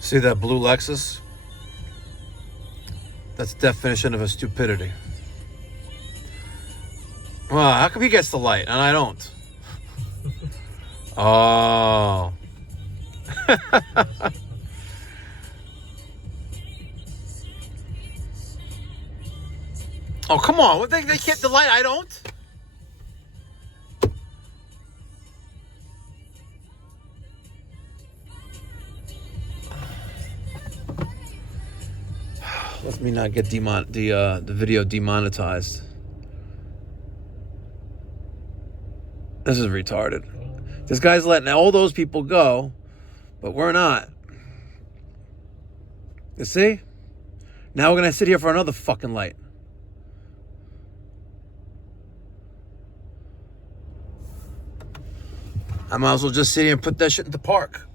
See that blue Lexus? That's the definition of a stupidity. Well, how come he gets the light and I don't? Oh. Oh, come on. They can't, the light, I don't? Let me not get the video demonetized. This is retarded. This guy's letting all those people go, but we're not. You see? Now we're going to sit here for another fucking light. I might as well just sit here and put that shit in the park.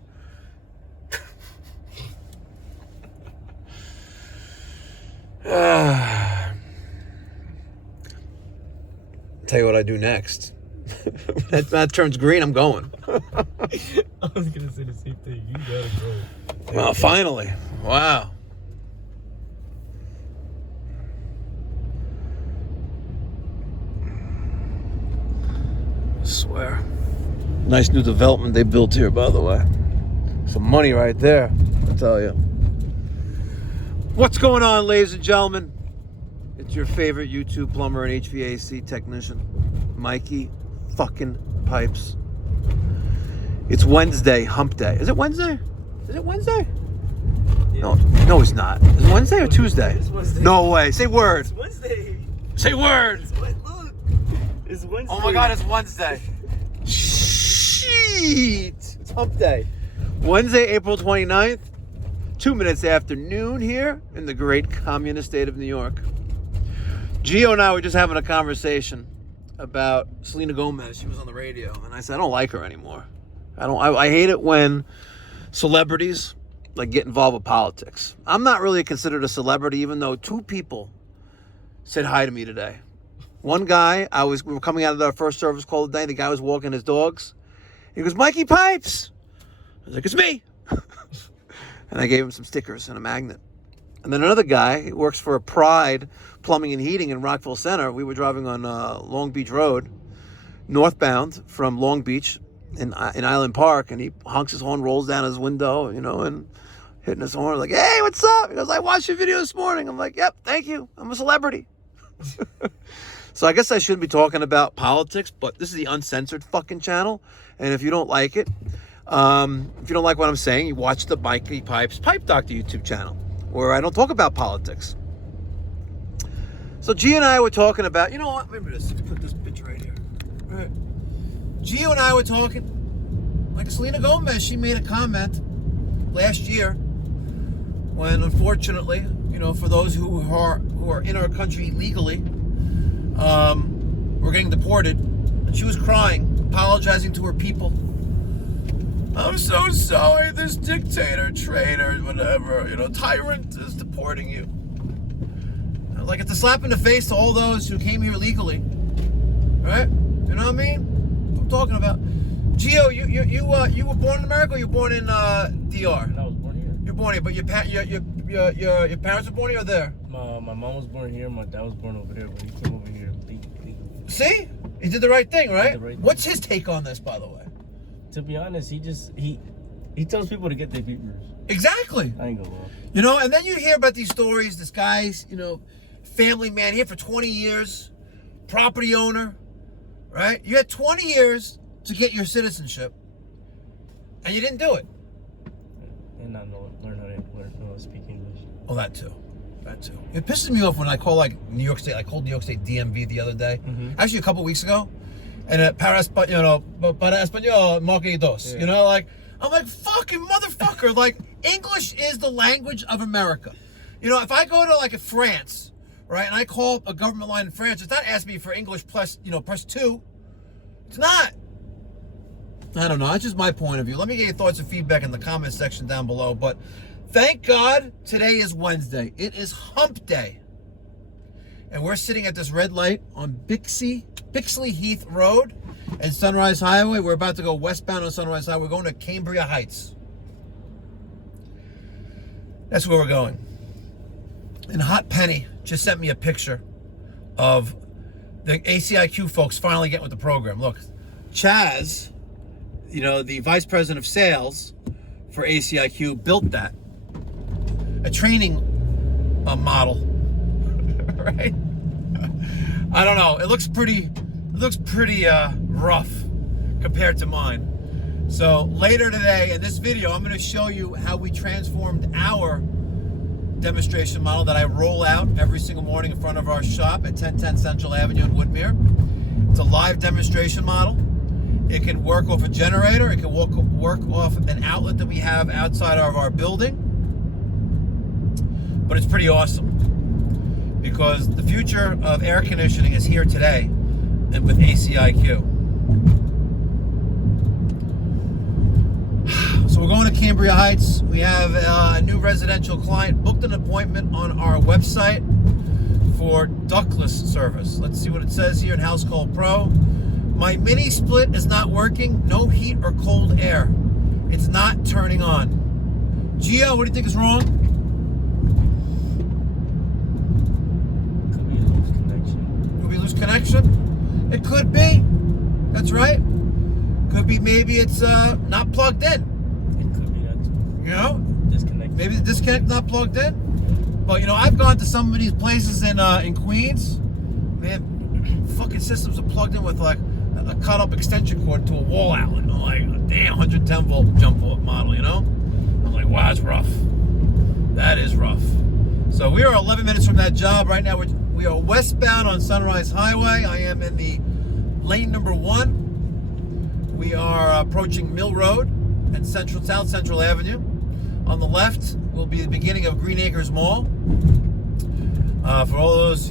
Tell you what I do next. that turns green, I'm going. I was gonna say the same thing. You gotta go. Well, finally. Wow. I swear. Nice new development they built here, by the way. Some money right there, I tell you. What's going on, ladies and gentlemen? It's your favorite YouTube plumber and HVAC technician, Mikey fucking Pipes. It's Wednesday, hump day. Is it Wednesday? Is it Wednesday? Yeah. No, it's not. Is it Wednesday or Tuesday? It's Wednesday. No way. Say word. It's Wednesday. Say word. Look. It's Wednesday. Oh my God, it's Wednesday. Shit. It's hump day. Wednesday, April 29th. 2 minutes after noon here in the great communist state of New York. Gio and I were just having a conversation about Selena Gomez. She was on the radio, and I said I don't like her anymore. I hate it when celebrities like get involved with politics. I'm not really considered a celebrity, even though 2 people said hi to me today. One guy, we were coming out of our first service call today. The guy was walking his dogs. He goes, "Mikey Pipes." I was like, "It's me." And I gave him some stickers and a magnet. And then another guy, he works for Pride Plumbing and Heating in Rockville Center. We were driving on Long Beach Road, northbound from Long Beach in Island Park, and he honks his horn, rolls down his window, and hitting his horn like, "Hey, what's up?" He goes, "I watched your video this morning." I'm like, "Yep, thank you. I'm a celebrity." So I guess I shouldn't be talking about politics, but this is the Uncensored fucking channel. And if you don't like it, if you don't like what I'm saying, you watch the Mikey Pipes Pipe Doctor YouTube channel, where I don't talk about politics. So Gio and I were talking about, you know what? Maybe just put this bitch right here. All right. Gio and I were talking, like Selena Gomez, she made a comment last year when, unfortunately, for those who are in our country illegally, were getting deported, and she was crying, apologizing to her people. "I'm so sorry, this dictator, traitor, whatever, tyrant is deporting you." Like, it's a slap in the face to all those who came here legally, right? You know what I mean? What I'm talking about. Gio, you were born in America, or you were born in DR? No, I was born here. You're born here, but your parents were born here or there? My mom was born here. My dad was born over there, but he came over here legally. See? He did the right thing, right? The right thing. What's his take on this, by the way? To be honest, he tells people to get their papers. Exactly. I ain't gonna lie. And then you hear about these stories. This guy's, family man here for 20 years, property owner, right? You had 20 years to get your citizenship, and you didn't do it. And not learn how to speak English. Oh, that too. It pisses me off when I call New York State. I called New York State DMV the other day, actually a couple weeks ago, and para español, marque dos. Yeah. I'm like, fucking motherfucker. Like, English is the language of America. If I go to France, right, and I call a government line in France, it's not asking me for English plus, press 2. It's not. I don't know. That's just my point of view. Let me get your thoughts and feedback in the comment section down below. But thank God today is Wednesday. It is hump day. And we're sitting at this red light on Bixley Heath Road and Sunrise Highway. We're about to go westbound on Sunrise Highway. We're going to Cambria Heights. That's where we're going. And Hot Penny just sent me a picture of the ACiQ folks finally getting with the program. Look, Chaz, you know, the vice president of sales for ACiQ, built that. A training model, right? I don't know. It looks pretty rough compared to mine. So later today in this video, I'm going to show you how we transformed our demonstration model that I roll out every single morning in front of our shop at 1010 Central Avenue in Woodmere. It's a live demonstration model. It can work off a generator. It can work off an outlet that we have outside of our building. But it's pretty awesome because the future of air conditioning is here today and with ACiQ. So we're going to Cambria Heights. We have a new residential client booked an appointment on our website for Ductless service. Let's see what it says here in House Call Pro. My mini split is not working. No heat or cold air. It's not turning on. Gio, what do you think is wrong? Could be loose connection. Could we lose connection? It could be. That's right. Could be maybe it's not plugged in. You know, Disconnect. maybe the disconnect not plugged in. But you know, I've gone to some of these places in Queens. Man, fucking systems are plugged in with like a cut up extension cord to a wall outlet. I'm like, damn, 110 volt jump volt model. You know, I'm like, wow, it's rough. That is rough. So we are 11 minutes from that job right now. We are westbound on Sunrise Highway. I am in the lane number 1. We are approaching Mill Road and South Central Avenue. On the left will be the beginning of Green Acres Mall. For all those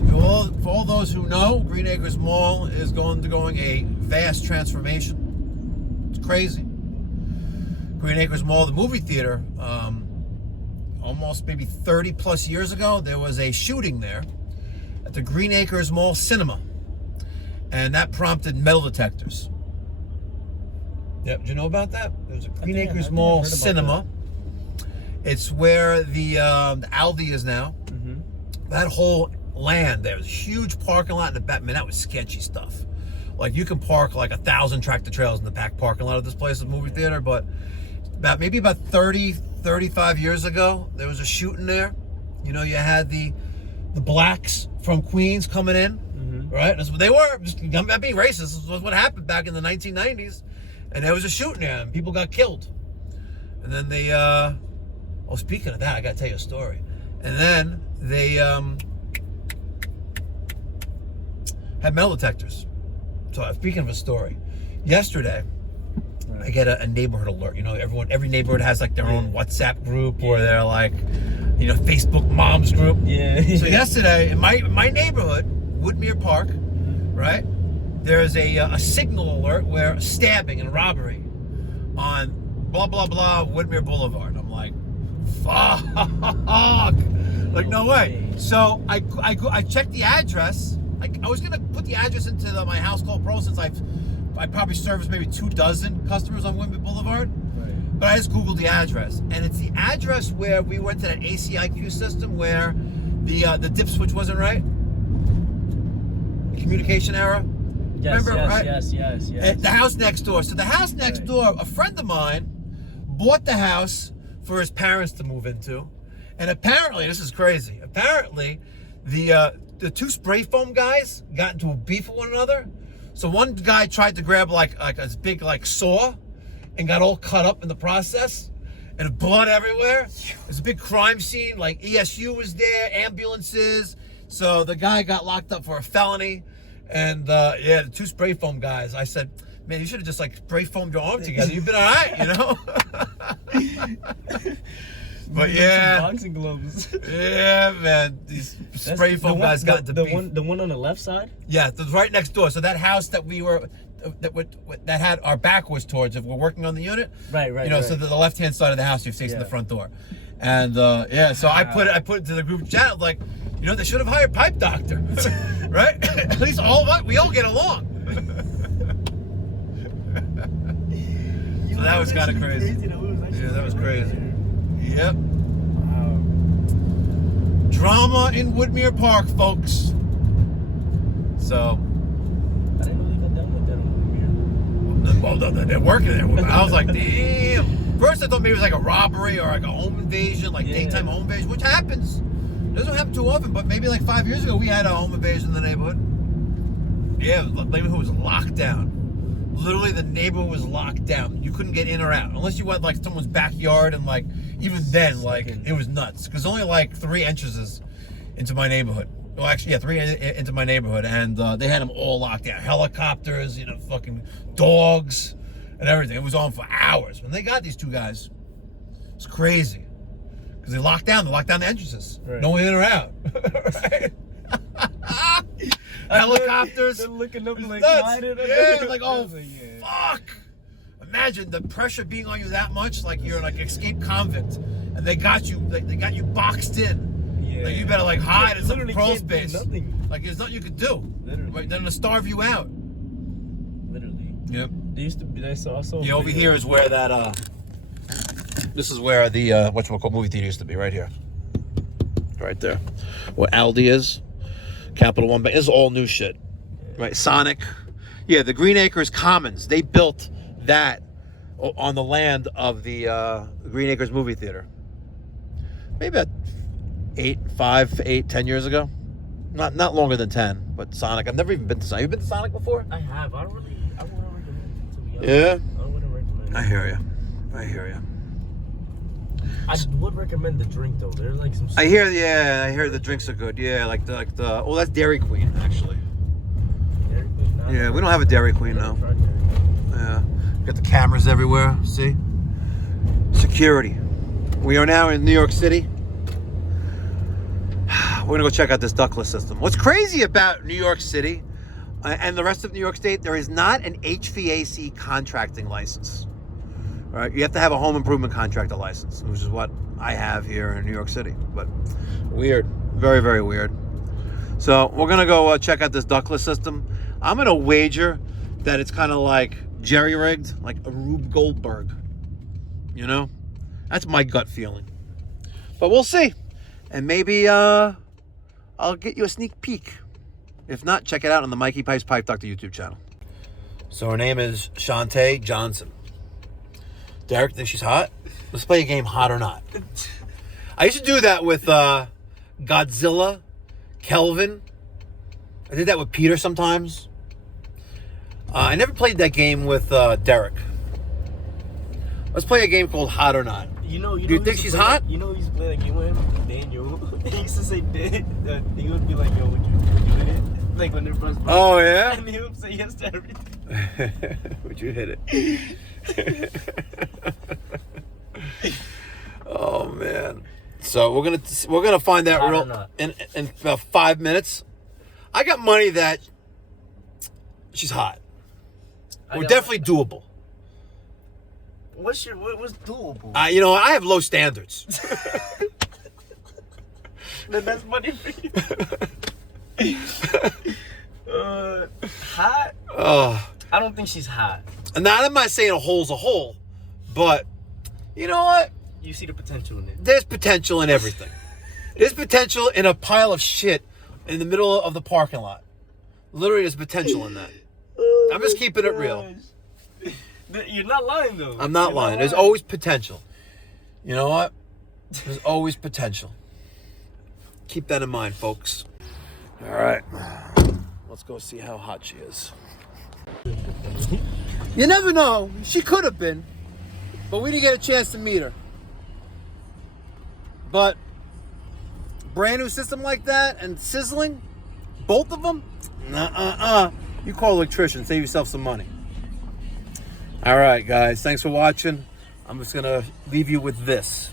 who know, Green Acres Mall is going a vast transformation. It's crazy. Green Acres Mall, the movie theater, almost maybe 30 plus years ago, there was a shooting there at the Green Acres Mall Cinema, and that prompted metal detectors. Yep, did you know about that? There's a Green Acres Mall Cinema. It's where the Aldi is now. Mm-hmm. That whole land there was a huge parking lot in the back. Man, that was sketchy stuff. Like you can park like 1,000 tractor trailers in the back parking lot of this place, a movie theater. But maybe about 35 years ago, there was a shooting there. You know, you had the blacks from Queens coming in, right? That's what they were. I'm not being racist. This was what happened back in the 1990s. And there was a shooting there, and people got killed. And then they, speaking of that, I gotta tell you a story. And then they had metal detectors. So speaking of a story, yesterday, I get a neighborhood alert. You know, every neighborhood has like their own WhatsApp group or their like, you know, Facebook moms group. Yeah. So yesterday, in my neighborhood, Woodmere Park, right? There's a signal alert where stabbing and robbery on blah, blah, blah, Woodmere Boulevard. I'm like, fuck. Like, no way. So I checked the address. I was going to put the address into my House Call Pro since I probably serviced maybe 24 customers on Woodmere Boulevard. Right. But I just Googled the address. And it's the address where we went to that ACiQ system where the dip switch wasn't right. The communication error. Yes, remember, right? Yes. The house next door. So the house next door, a friend of mine bought the house for his parents to move into. And apparently, this is crazy. Apparently, the two spray foam guys got into a beef with one another. So one guy tried to grab like a big like saw and got all cut up in the process. And blood everywhere. There's a big crime scene. Like ESU was there, ambulances. So the guy got locked up for a felony. And the two spray foam guys, I said, man, you should have just like spray foamed your arm together. You've been all right, you know? But yeah. Boxing gloves. Yeah, man. These spray foam guys got into beef. The one on the left side? Yeah, it was right next door. So that house that we were, that had our back was towards, if we're working on the unit. Right. You know, so the left-hand side of the house, you're facing the front door. And so I put it to the group chat, like, you know, they should have hired Pipe Doctor, right? At least we all get along. So that was kind of crazy. Yeah, that was crazy. Yep. Wow. drama in Woodmere Park, folks. So. I didn't know they got down like that on Well, they're working there. I was like, damn. First, I thought maybe it was like a robbery or like a home invasion, like daytime home invasion, which happens. It doesn't happen too often, but maybe like 5 years ago, we had a home invasion in the neighborhood. Yeah, the neighborhood was locked down. Literally, the neighborhood was locked down. You couldn't get in or out unless you went like someone's backyard, and like even then, like it was nuts because only like 3 entrances into my neighborhood. Well, actually, yeah, 3 into my neighborhood, and they had them all locked down. Helicopters, you know, fucking dogs, and everything. It was on for hours. When they got these 2 guys, it's crazy because they locked down the entrances. Right. No in or out. Right? Helicopters. They're looking up like, yeah, like, oh, fuck. Imagine the pressure being on you that much, like you're like an escaped convict, and they got you, like they got you boxed in. Yeah. Like you better like hide in some crawl space. Like there's nothing you could do. Literally. Right? They're gonna starve you out. Literally. Yep. They used to be. I saw. Yeah, over here is where that. This is where the whatchamacallit movie theater used to be. Right here. Right there. Where Aldi is. Capital One Bank. This is all new shit. Right. Sonic. Yeah, the Green Acres Commons. They built that on the land of the Green Acres movie theater. Maybe about 10 years ago. Not longer than 10, but Sonic. I've never even been to Sonic. Have you been to Sonic before? I have. I wouldn't recommend it, to be honest. Yeah? I wouldn't recommend it. I hear you. I would recommend the drink though. There's like some. I hear the drinks are good. Yeah, like the oh, that's Dairy Queen actually. Dairy Queen? No, Yeah, we don't have a Dairy Queen now. Yeah, got the cameras everywhere. See, security. We are now in New York City. We're gonna go check out this ductless system. What's crazy about New York City and the rest of New York State, there is not an HVAC contracting license. All right, you have to have a home improvement contractor license, which is what I have here in New York City. But weird, very, very weird. So we're gonna go check out this ductless system. I'm gonna wager that it's kind of like jerry-rigged, like a Rube Goldberg. You know, that's my gut feeling. But we'll see, and maybe I'll get you a sneak peek. If not, check it out on the Mikey Pipes Pipe Doctor YouTube channel. So her name is Shantae Johnson. Derek, think she's hot? Let's play a game, hot or not. I used to do that with Godzilla, Kelvin. I did that with Peter sometimes. I never played that game with Derek. Let's play a game called Hot or Not. You know, do you think she's hot? You know, he's playing that game with him, Daniel. He used to say, he would be like, yo, would you hit it? Like when they're first. Oh, yeah? And he would say yes to everything. Would you hit it? Oh man! So we're gonna find out real in about 5 minutes. I got money that she's hot. We're definitely doable. What's doable? You know, I have low standards. Then that's money for you. Hot? Oh. I don't think she's hot. Now, I'm not saying a hole's a hole, but you know what? You see the potential in it. There's potential in everything. There's potential in a pile of shit in the middle of the parking lot. Literally, there's potential in that. Oh, I'm just keeping it real. You're not lying, though. I'm not lying. There's always potential. You know what? There's always potential. Keep that in mind, folks. All right. Let's go see how hot she is. You never know. She could have been, but we didn't get a chance to meet her. But brand new system like that and sizzling, both of them, you call an electrician, save yourself some money. All right, guys, thanks for watching. I'm just gonna leave you with this.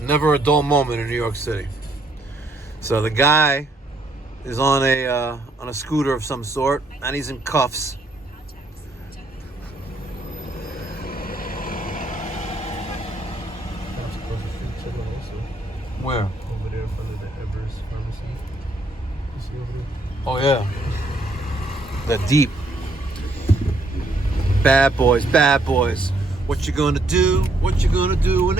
Never a dull moment in New York City. So the guy is on a scooter of some sort, and he's in cuffs. Where? Over there in front of the Evers Pharmacy. You see over there? Oh yeah. The deep. Bad boys, bad boys. What you gonna do? What you gonna do when